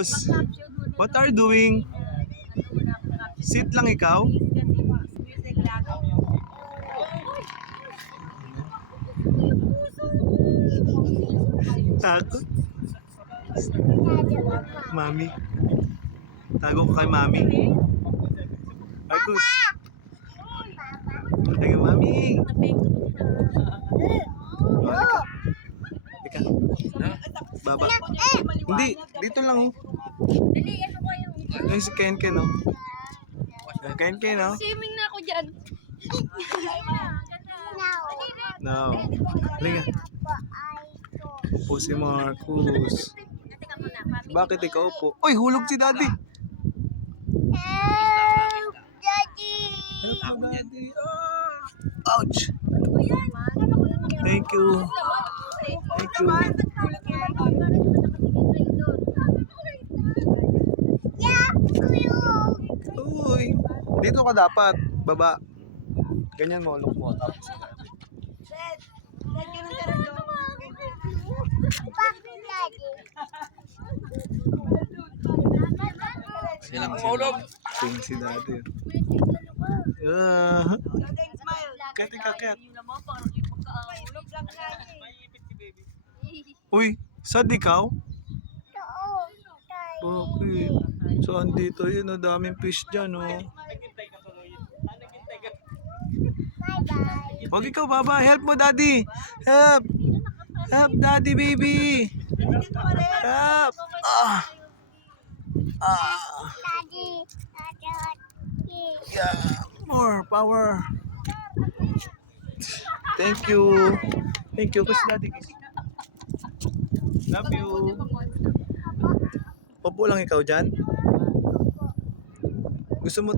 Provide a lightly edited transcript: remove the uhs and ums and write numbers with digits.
Kus, what are you doing? Sit lang ikaw? Takot? Mami. Tago ko kay Mami. Ay, Kus. Ay, Mami. Ika. Baba. Hindi, dito lang oh. Ay, si Ken oh. Ken oh. Swimming na ako dyan. No. Halika. Po si Marcus. Bakit ikaw po? Uy, hulog si Daddy. Help, Daddy. Help mo, Daddy. Ah. Ouch. Thank you. Thank you. Yeah, kuya. Uy. Dito ka dapat. Baba. Ganyan mo, look mo. Tapos si Daddy. Bakit, Daddy? Silang hulog. Tingin si Daddy. Kati kakyat. Uy, saan ikaw? Bakit? Saan dito yun? Ang daming fish dyan, oh. Bye-bye. Huwag ikaw, baba. Help mo, Daddy. Help. Help, Daddy, baby. Help. Ah. Daddy. Daddy. Yeah. More power. Thank you. Thank you. Kiss, Daddy. Kiss. Love you. Opo lang ikaw dyan. Gusto mo